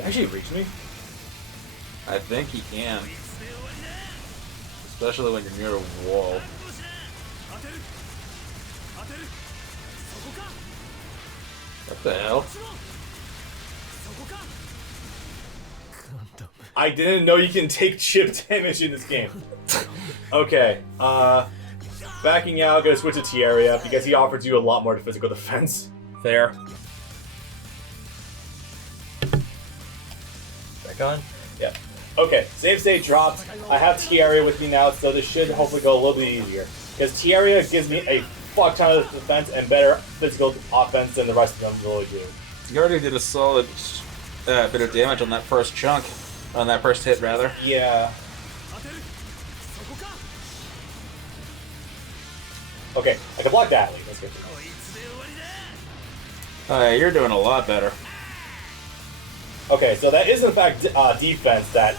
actually reach me? I think he can. Especially when you're near a wall. What the hell? I didn't know you can take chip damage in this game. Okay, backing out, gonna switch to Tierra because he offers you a lot more physical defense. There. Back on? Yeah. Okay, save state dropped. I have Tierra with me now, so this should hopefully go a little bit easier. Because Tierra gives me a fuck ton of defense and better physical offense than the rest of them really do. You already did a solid bit of damage on that first chunk. On that first hit, rather. Yeah. Okay, I can block that. Let's get You're doing a lot better. Okay, so that is in fact defense that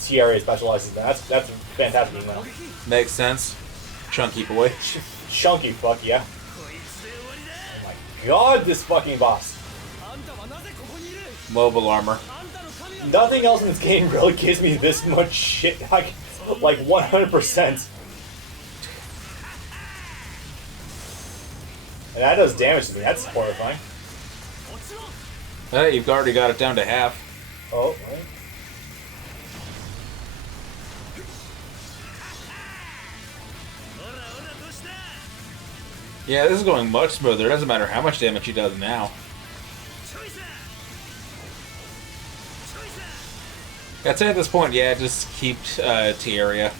Tierra specializes in. That's fantastic now. Makes sense. Chunky boy. Chunky fuck, yeah. Oh my god, this fucking boss. Mobile armor. Nothing else in this game really gives me this much shit, like 100%. And that does damage to me, that's horrifying. Hey, you've already got it down to half. Oh, right. Yeah, this is going much smoother. It doesn't matter how much damage he does now. I'd say at this point, yeah, just keep Tierra.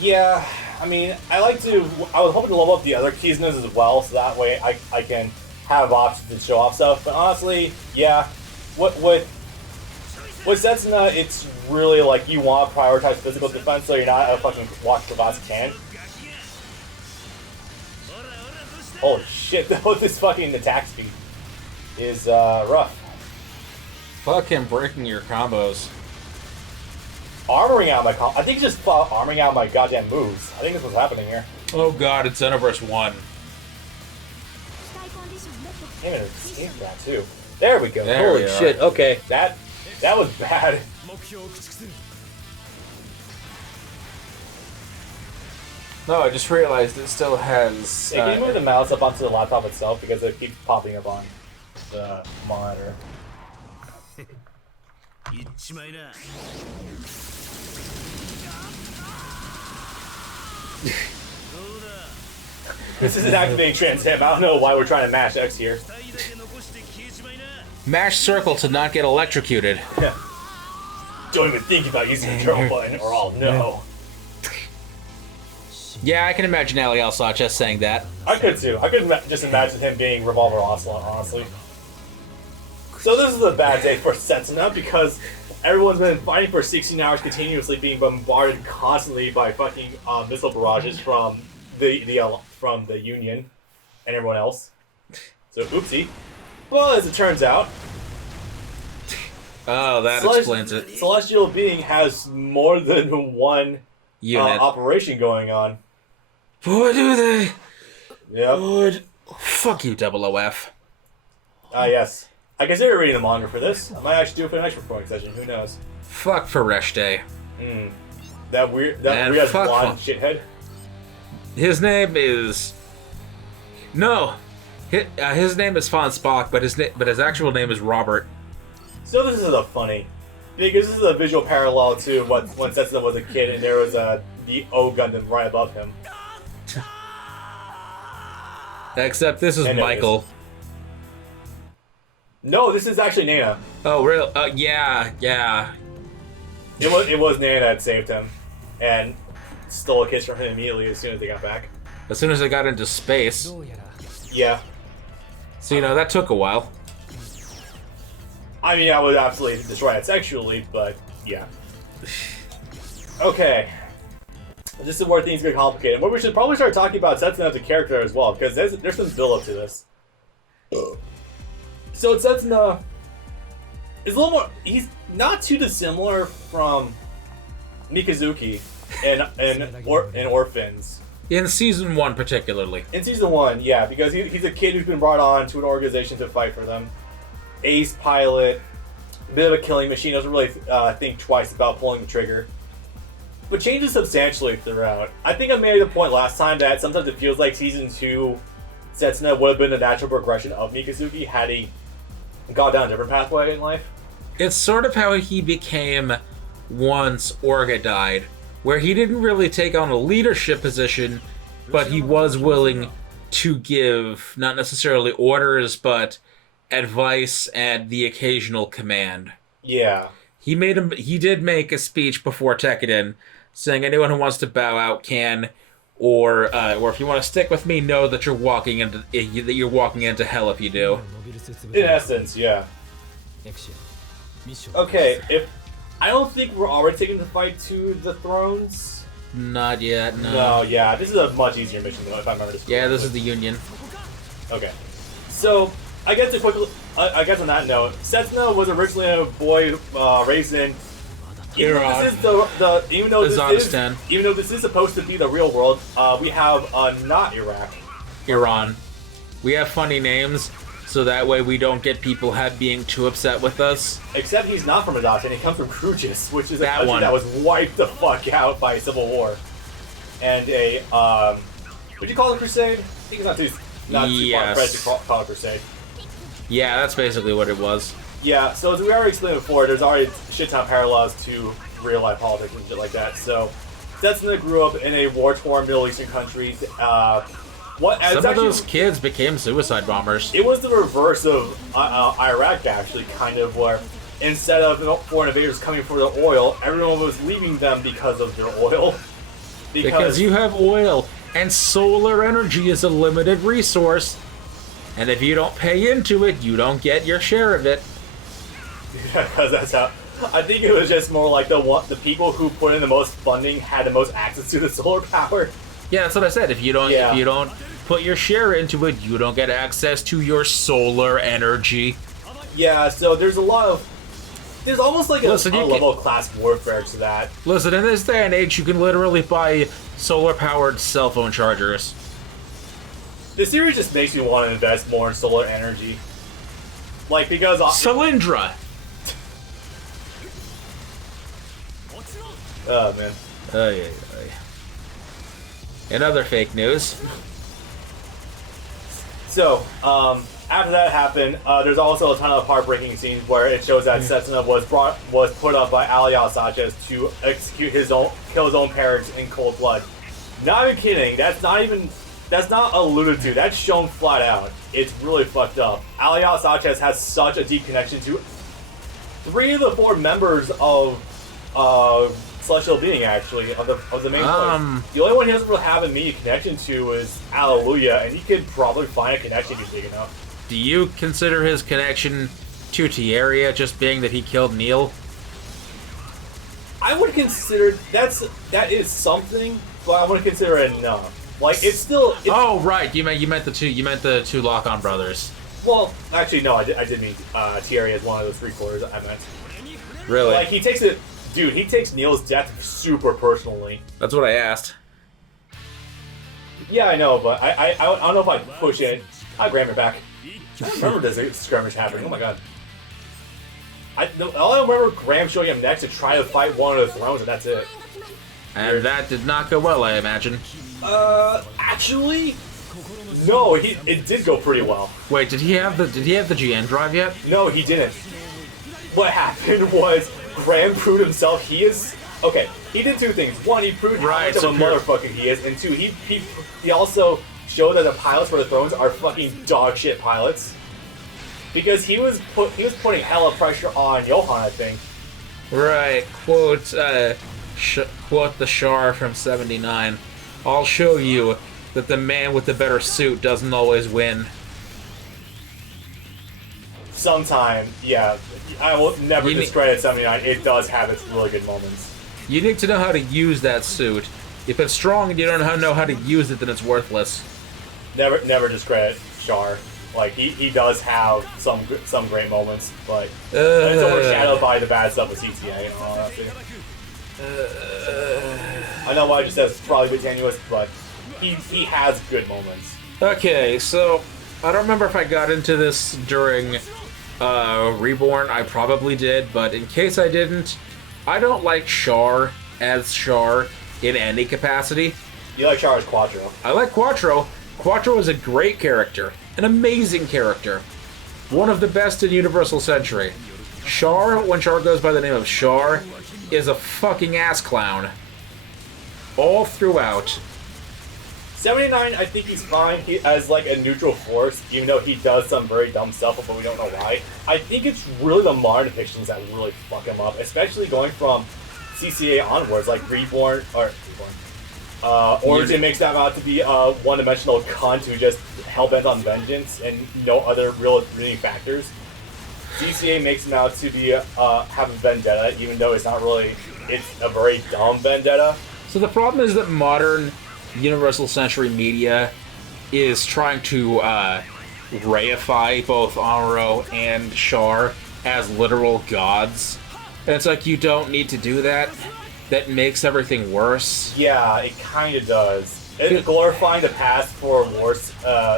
Yeah, I mean, I was hoping to level up the other Kisnas as well, so that way I can have options to show off stuff. But honestly, yeah, with Setsuna, it's really like you want to prioritize physical defense, so you're not a fucking watch for boss can. Holy shit, though, this fucking attack speed is rough. Fuck him breaking your combos. Armoring out my I think just armoring out my goddamn moves. I think that's what's happening here. Oh god, it's Xenoverse 1. Damn it, escaped that too. There we go. There Holy we are. shit. Okay, that was bad. No, I just realized it still has... Hey, can you move the mouse up onto the laptop itself because it keeps popping up on the monitor? This isn't activating Trans-Hip. I don't know why we're trying to mash X here. Mash circle to not get electrocuted. Don't even think about using the control button or I'll know. Yeah, I can imagine Ali Alsat just saying that. I could too. I could just imagine him being Revolver Ocelot, honestly. So this is a bad day for Setsuna because everyone's been fighting for 16 hours continuously, being bombarded constantly by fucking missile barrages from the Union and everyone else. So oopsie. Well, as it turns out, oh, that explains it. Celestial Being has more than one unit operation going on. Boy, do they! Yep. Lord. Fuck you, OOF. Yes. I consider reading the manga for this. I might actually do it for the next recording session. Who knows? Fuck Fereshte. That weird blonde shithead. His name is... No. His name is Von Spock, but his actual name is Robert. So this is funny. Because this is a visual parallel to when Setsuna was a kid and there was the O Gundam right above him. Except this is Michael. No, this is actually Nena. Oh, real? Yeah. It was Nena that saved him, and stole a kiss from him immediately as soon as they got back. As soon as they got into space. Yeah. So that took a while. I mean, I would absolutely destroy it sexually, but yeah. Okay. This is where things get complicated. But we should probably start talking about Setsuna as a character as well, because there's some build-up to this. So Setsuna is a little more... He's not too dissimilar from Mikazuki in Orphans. In Season 1 particularly. In Season 1, yeah, because he's a kid who's been brought on to an organization to fight for them. Ace pilot, bit of a killing machine. Doesn't really think twice about pulling the trigger. But changes substantially throughout. I think I made the point last time that sometimes it feels like Season 2 Setsuna would have been the natural progression of Mikazuki had he gone down a different pathway in life. It's sort of how he became once Orga died, where he didn't really take on a leadership position, but he was willing to give, not necessarily orders, but advice and the occasional command. Yeah. He did make a speech before Tekiden, saying anyone who wants to bow out can, or if you want to stick with me, know that you're walking into hell if you do. In essence, yeah. Okay, I don't think we're already taking the fight to the thrones. Not yet, no. No, yeah, this is a much easier mission though, if I remember this correctly. Yeah, this is the Union. Okay, so I guess on that note, Setsuna was originally a boy raised in Iran. Even though this is supposed to be the real world, we have not Iraq. Iran. We have funny names, so that way we don't get people being too upset with us. Except he's not from Adashan, he comes from Krugis, which is a That country one. that was wiped the fuck out by a civil war. And would you call it a crusade? I think it's not too far fetched to call it a crusade. Yeah, that's basically what it was. Yeah, so as we already explained before, there's already a shit ton of parallels to real life politics and shit like that. So Setsuna grew up in a war-torn Middle Eastern country. Some of those kids became suicide bombers. It was the reverse of Iraq, actually, kind of, where instead of foreign invaders coming for their oil, everyone was leaving them because of their oil. Because you have oil, and solar energy is a limited resource. And if you don't pay into it, you don't get your share of it. Yeah, because that's how. I think it was just more like the people who put in the most funding had the most access to the solar power. Yeah, that's what I said. If you don't put your share into it, you don't get access to your solar energy. Yeah, so there's almost like a level of class warfare to that. Listen, in this day and age, you can literally buy solar-powered cell phone chargers. The series just makes me want to invest more in solar energy. Like, because... Cylindra! Oh, man. In other fake news. So, after that happened, there's also a ton of heartbreaking scenes where it shows that Setsuna was put up by Alias Sanchez to kill his own parents in cold blood. Not even kidding. That's not alluded to. That's shown flat out. It's really fucked up. Alias Sanchez has such a deep connection to 3 of the 4 members of Celestial Being, actually, of the main place. The only one he doesn't really have an immediate connection to is Alleluia, and he could probably find a connection if he's big enough. Do you consider his connection to Tieria just being that he killed Neil? I would consider that is something, but I wouldn't consider it enough. Like, it's still... oh, right. You meant the two Lock-On brothers. Well, actually, no, I did mean Tieria is one of the 3/4 I meant. Really? Like, he takes Neil's death super personally. That's what I asked. Yeah, I know, but I don't know if I push it. I'll grab it back. I remember this skirmish happening. Oh my god. All I remember Graham showing him next to try to fight one of the thrones, and that's it. And that did not go well, I imagine. Actually, no. It did go pretty well. Wait, did he have the GN drive yet? No, he didn't. What happened was Graham proved himself. He did 2 things. 1, he proved how much of a motherfucker he is, and 2, he also showed that the pilots for the thrones are fucking dog shit pilots. Because he was putting hella pressure on Johan, I think. Right. Quote the Shar from '79. I'll show you that the man with the better suit doesn't always win. Sometime, yeah. I will never discredit 79. It does have its really good moments. You need to know how to use that suit. If it's strong and you don't know how to use it, then it's worthless. Never discredit Char. Like, he does have some great moments, but it's overshadowed by the bad stuff with CTA and all that too. I know what I just said is probably a bit tenuous, but he has good moments. Okay, so I don't remember if I got into this during Reborn, I probably did, but in case I didn't, I don't like Char as Char in any capacity. You like Char as Quattro. I like Quattro. Quattro is a great character, an amazing character, one of the best in Universal Century. Char, when Char goes by the name of Char, is a fucking ass clown. All throughout. 79, I think he's fine as like a neutral force, even though he does some very dumb stuff, but we don't know why. I think it's really the modern depictions that really fuck him up, especially going from CCA onwards, like Origin makes that out to be a one-dimensional cunt who just hell-bent on vengeance and no other real redeeming factors. CCA makes him out to be have a vendetta, even though it's not really, it's a very dumb vendetta. So the problem is that modern Universal Century media is trying to reify both Amuro and Char as literal gods. And it's like, you don't need to do that. That makes everything worse. Yeah, it kind of does. It's glorifying the past for wars,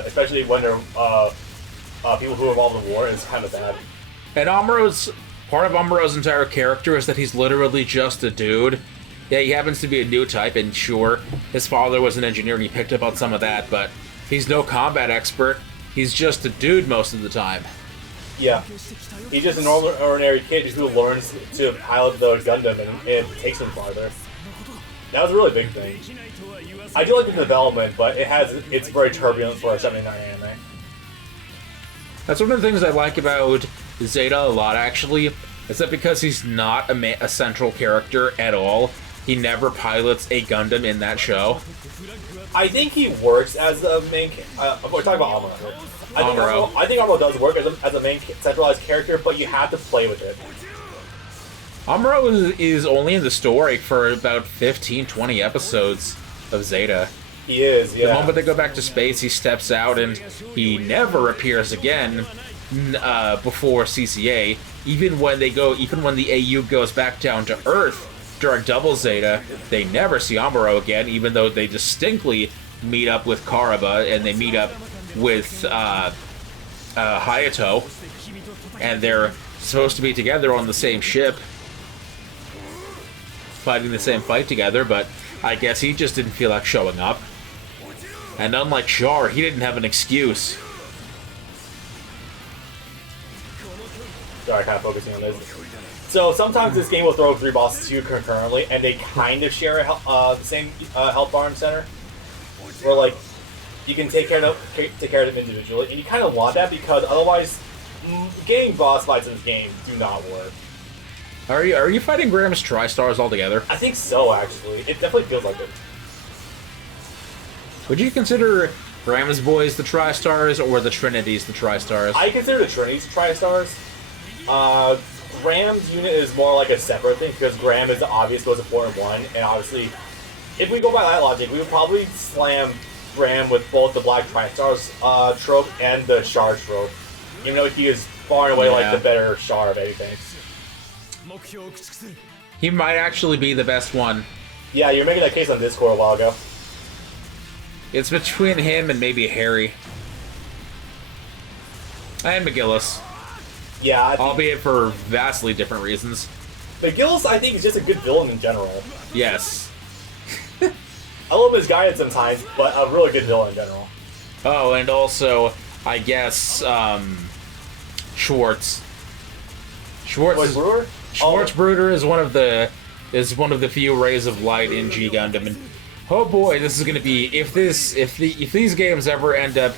especially when they're people who are involved in war, is kind of bad. And part of Amuro's entire character is that he's literally just a dude. Yeah, he happens to be a new type, and sure, his father was an engineer and he picked up on some of that, but he's no combat expert. He's just a dude most of the time. Yeah. He's just an ordinary kid who learns to pilot the Gundam, and it takes him farther. That was a really big thing. I do like the development, but it's very turbulent for a 79 anime. That's one of the things I like about Zeta a lot, actually, is that because he's not a central character at all, he never pilots a Gundam in that show. I think he works as a main... we're talking about Amuro. I think Amuro does work as a main centralized character, but you have to play with it. Amuro is only in the story for about 15-20 episodes of Zeta. He is, yeah. The moment they go back to space, he steps out and he never appears again before CCA. Even when the AU goes back down to Earth during Double Zeta, they never see Amuro again, even though they distinctly meet up with Karaba and they meet up with Hayato, and they're supposed to be together on the same ship, fighting the same fight together, but I guess he just didn't feel like showing up. And unlike Char, he didn't have an excuse. Sorry, kind of focusing on this. So sometimes this game will throw 3 bosses to you concurrently, and they kind of share the same health bar and center, where like you can take care of them individually, and you kind of want that because otherwise, getting boss fights in this game do not work. Are you fighting Graham's Tri-Stars altogether? I think so, actually. It definitely feels like it. Would you consider Graham's Boys the Tri-Stars or the Trinities the Tri-Stars? I consider the Trinities the Tri-Stars. Graham's unit is more like a separate thing because Graham is the obvious most important one, and obviously, if we go by that logic, we would probably slam Graham with both the Black Tri-Stars trope and the Char trope, even though he is far and away like the better Char of anything. He might actually be the best one. Yeah, you were making that case on Discord a while ago. It's between him and maybe Harry. And McGillis. Yeah, albeit for vastly different reasons. McGillis, I think, is just a good villain in general. Yes. I love his guidance sometimes, but a really good villain in general. Oh, and also, I guess, Schwartz. Schwarzbruder is one of the few rays of light in G Gundam, and oh boy, this is going to be if these games ever end up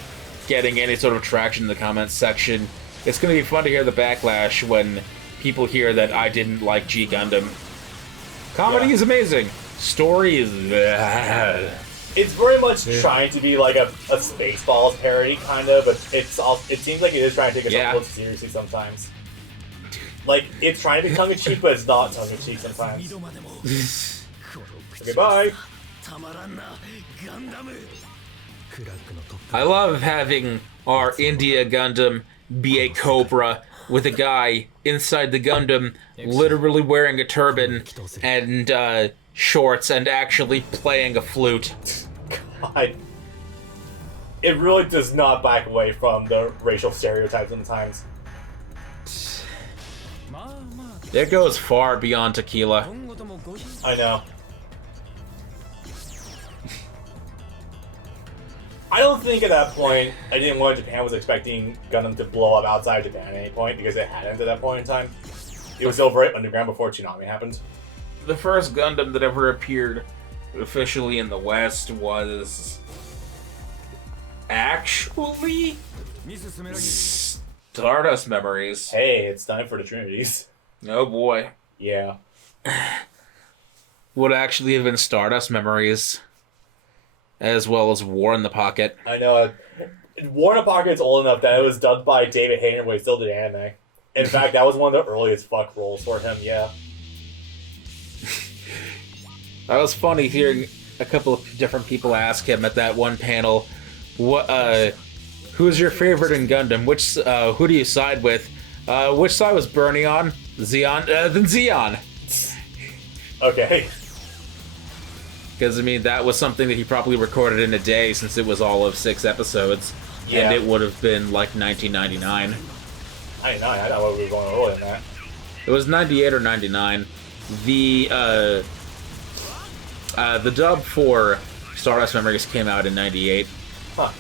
getting any sort of traction in the comments section, it's going to be fun to hear the backlash when people hear that I didn't like G Gundam. Comedy is amazing. Story is... It's very much trying to be like a Spaceballs parody, kind of, but it seems like it is trying to take itself a little seriously sometimes. Like, it's trying to be tongue-in-cheek, but it's not tongue-in-cheek sometimes. Okay, bye! I love having our India Gundam be a Cobra with a guy inside the Gundam literally wearing a turban and shorts and actually playing a flute. God. It really does not back away from the racial stereotypes sometimes. It goes far beyond tequila. I know. I don't think at that point, anyone in Japan was expecting Gundam to blow up outside of Japan at any point, because it hadn't at that point in time. It was still very underground before Tsunami happened. The first Gundam that ever appeared officially in the West was actually Stardust Memories. Hey, it's time for the Trinities. Oh boy. Yeah. Would actually have been Stardust Memories, as well as War in the Pocket. I know. War in the Pocket's old enough that it was dubbed by David Hayner when he still did anime. In fact, that was one of the earliest fuck roles for him, yeah. That was funny hearing a couple of different people ask him at that one panel, who's your favorite in Gundam? Who do you side with? Which side was Bernie on? Zeon? Then Zeon. Okay. Because, I mean, that was something that he probably recorded in a day since it was all of 6 episodes. Yeah. And it would have been like 1999. 99, I thought we were going earlier than that. It was 98 or 99. The dub for Stardust Memories came out in 98. Huh.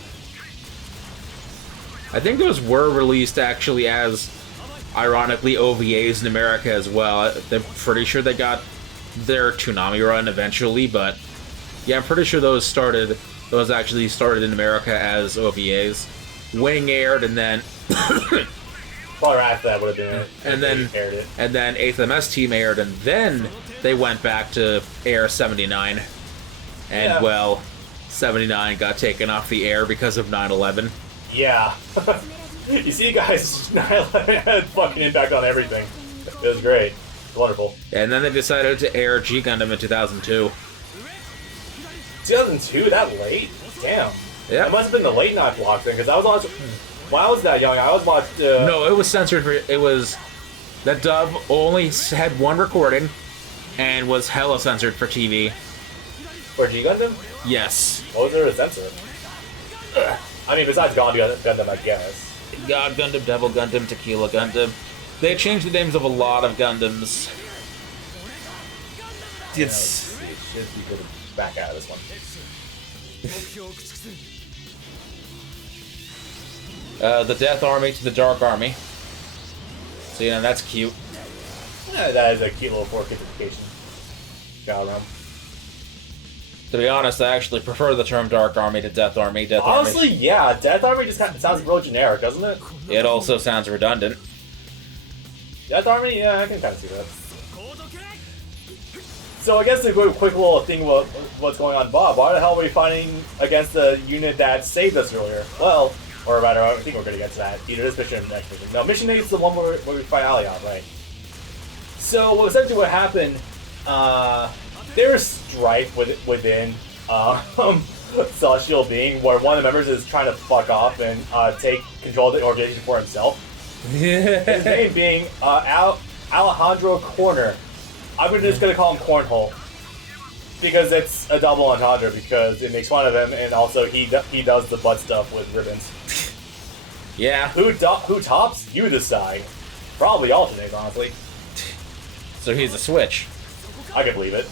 I think those were released actually as, ironically, OVAs in America as well. I'm pretty sure they got their Toonami run eventually, but yeah, I'm pretty sure those actually started in America as OVAs. Wing aired, and then Probably right after that would have been it. and then Aired it. and then 8th MS Team aired, and then they went back to air 79. And Yeah. well, 79 got taken off the air because of 9/11. Yeah. You see, guys, 9/11 had a fucking impact on everything. It was great. Wonderful. And then they decided to air G Gundam in 2002. 2002? That late? Damn. Yeah. That must have been the late night block thing, because I was on. When I was that young, I always watched. No, it was censored for. It was. That dub only had one recording and was hella censored for TV. For G Gundam? Yes. What was there to censor? I mean, besides God Gundam, I guess. God Gundam, Devil Gundam, Tequila Gundam. They changed the names of a lot of Gundams. It's. It should be good to back out of this one. The Death Army to the Dark Army. So, you know, that's cute. Yeah, that is a cute little fortification. Got around. To be honest, I actually prefer the term Dark Army to Death Army. Honestly, yeah, Death Army just kind of sounds real generic, doesn't it? It also sounds redundant. Death Army, yeah, I can kind of see that. So I guess the quick little thing about what's going on, Bob. Why the hell are we fighting against the unit that saved us earlier? Well, or rather, I think we're going to get to that. Either this mission or the next mission. No, Mission 8 is the one where we fight Alliot, right? So essentially what happened, there was strife within Celestial Being, where one of the members is trying to fuck off and take control of the organization for himself. His name being Alejandro Corner. I'm just going to call him Cornhole. Because it's a double entendre, because it makes fun of him, and also he does the butt stuff with ribbons. Yeah. Who tops? You decide. Probably alternates, honestly. So he's a switch. I can believe it.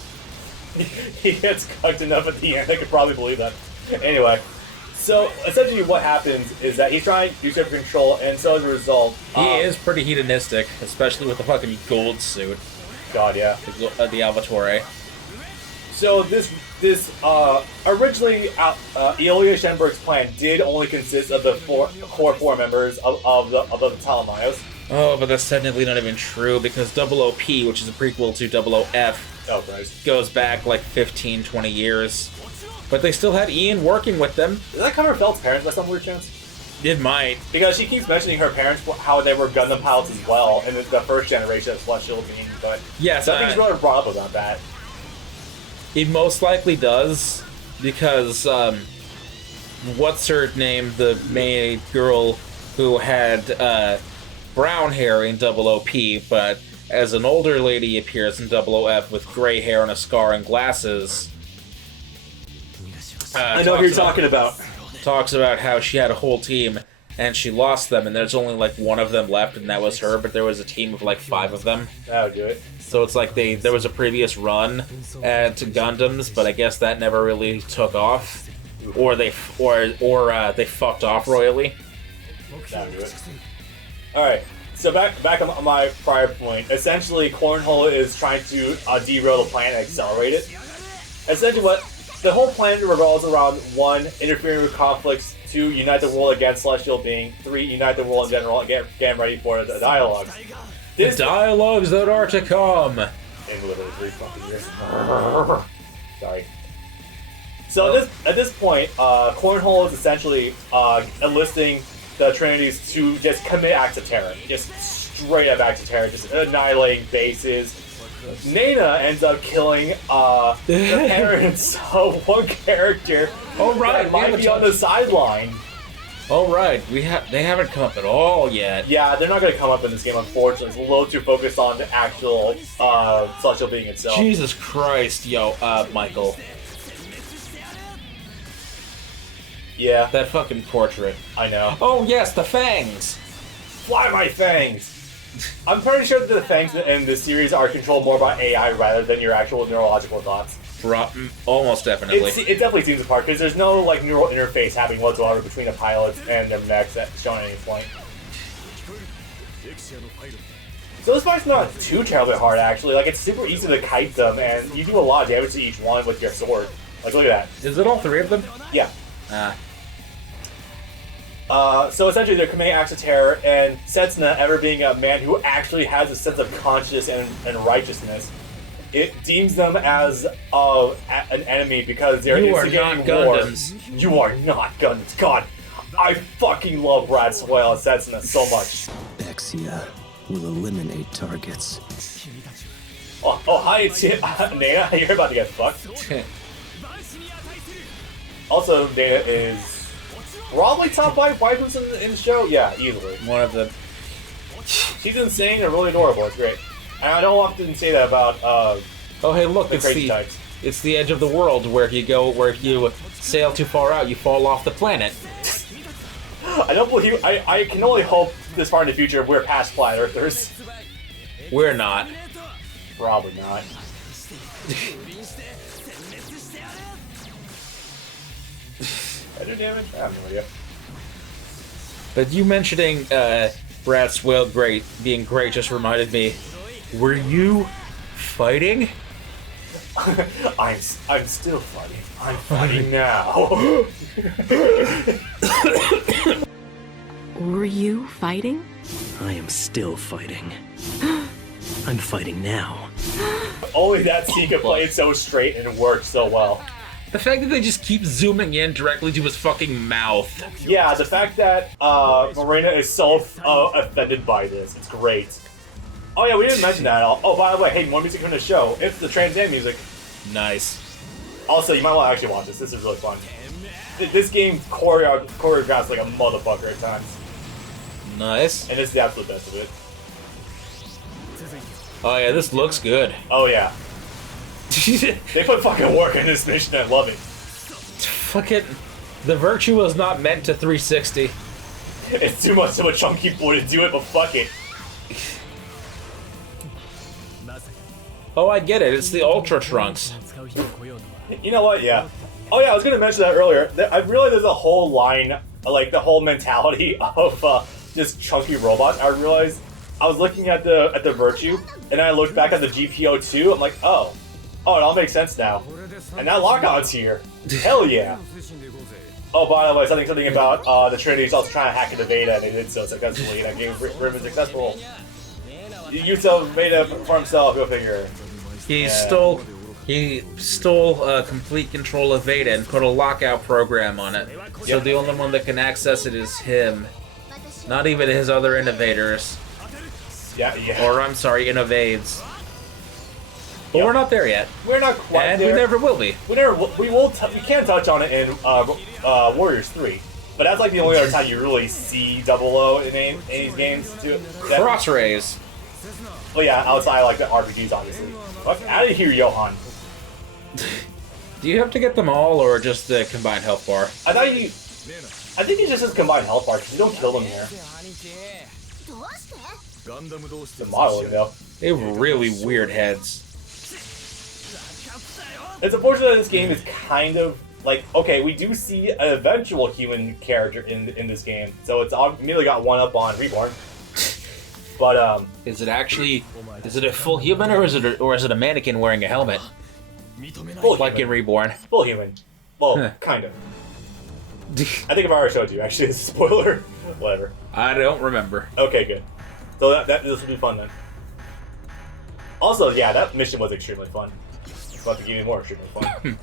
He gets cucked enough at the end, I could probably believe that. Anyway, so essentially what happens is that he's trying to usurp control, and so as a result... He is pretty hedonistic, especially with the fucking gold suit. God, yeah. The Alvatore. So this originally Eolia Shenberg's plan did only consist of the core four members of the Ptolemaios. Oh, but that's technically not even true, because Double OP, which is a prequel to Double OF, oh, Christ, goes back like 15, 20 years. But they still had Ian working with them. Does that cover Felt's parents by some weird chance? It might. Because she keeps mentioning her parents, how they were Gundam pilots as well, and the first generation of Celestial Being, but yes, nothing's really brought up about that. It most likely does, because, what's her name, the main girl who had, brown hair in Double OP, but as an older lady appears in Double OF with gray hair and a scar and glasses. I know what you're talking about. Talks about how she had a whole team and she lost them, and there's only like one of them left, and that was her. But there was a team of like 5 of them. That would do it. So it's like there was a previous run to Gundams, but I guess that never really took off, or they fucked off royally. That would do it. All right. So back on my prior point, essentially Cornhole is trying to derail the planet and accelerate it. Essentially what the whole planet revolves around 1, interfering with conflicts, 2, unite the world against celestial being, 3, unite the world in general and get ready for the dialogue. The dialogues that are to come! In literally 3 fucking years. Sorry. So at this point, Cornhole is essentially enlisting the Trinities to just commit acts of terror. Just straight up acts of terror, just annihilating bases. Nena ends up killing the parents of one character that might be on the sideline. Oh right, they haven't come up at all yet. Yeah, they're not going to come up in this game, unfortunately. It's a little too focused on the actual celestial being itself. Jesus Christ, Michael. Yeah. That fucking portrait. I know. Oh yes, the fangs! Fly my fangs! I'm pretty sure that the fangs in this series are controlled more by AI rather than your actual neurological thoughts. Almost definitely. It definitely seems apart because there's no like neural interface happening whatsoever between the pilots and their mechs that's shown at any point. So this fight's not too terribly hard actually. Like it's super easy to kite them, and you do a lot of damage to each one with your sword. Like look at that. Is it all 3 of them? Yeah. So essentially they're committing acts of terror, and Setsuna, ever being a man who actually has a sense of conscience and righteousness, it deems them as an enemy because they're instigating wars. You are not Gundams. God, I fucking love Brad Swale and Setsuna so much. Exia will eliminate targets. Oh hi, it's Nena. You're about to get fucked. Also, Nena is probably top 5 waifus in the show. Yeah, easily. One of them. She's insane and really adorable. It's great. And I don't often say that about oh hey look, the crazy types. It's the edge of the world where if you sail too far out, you fall off the planet. I don't believe. I can only hope this far in the future we're past flat earthers. We're not. Probably not. I do damage? I have no idea. But you mentioning Brad Swale being great just reminded me. Were you fighting? I'm still fighting. I'm fighting now. Were you fighting? I am still fighting. I'm fighting now. Only that scene could play it so straight and work so well. The fact that they just keep zooming in directly to his fucking mouth. Yeah, the fact that Marina is so offended by this, it's great. Oh yeah, we didn't mention that at all. Oh, by the way, hey, more music from the show. It's the Trans Am music. Nice. Also, you might want to actually watch this. This is really fun. This game choreographs like a motherfucker at times. Nice. And it's the absolute best of it. Oh yeah, this looks good. Oh yeah. They put fucking work in this mission, I love it. Fucking... The Virtue was not meant to 360. It's too much of a chunky boy to do it, but fuck it. Oh, I get it. It's the Ultra Trunks. You know what? Yeah. Oh yeah, I was gonna mention that earlier. I realized there's a whole line, like the whole mentality of just chunky robots. I realized I was looking at the Virtue, and I looked back at the GPO2. I'm like, oh, it all makes sense now. And now Lockout's here. Hell yeah. Oh, by the way, something about the Trinities also trying to hack into Veda, and they did so successfully. That gave Riven successful. Use of Veda for himself. Go figure. He stole complete control of Veda and put a lockout program on it. So the only one that can access it is him. Not even his other innovators. Yeah. Or, I'm sorry, innovades. But we're not there yet. We're not quite and there. we never will be. We can touch on it in Warriors 3. But that's like the only other time you really see 00 in any of these games. Crossrays. Well, yeah, outside like the RPGs, obviously. Fuck out of here, Johan. Do you have to get them all, or just the combined health bar? I thought I think it's just his combined health bar, because you don't kill them here. The modeling, though. They have really weird heads. It's unfortunate that this game is kind of like, okay, we do see an eventual human character in this game, so it's immediately got one up on Reborn. But is it a full human or is it a mannequin wearing a helmet? Full Like in Reborn. Full human. Well, kind of. I think I've already showed you, actually. It's a spoiler. Whatever. I don't remember. Okay, good. So this will be fun then. Also, yeah, that mission was extremely fun. It's about to give me more extremely fun.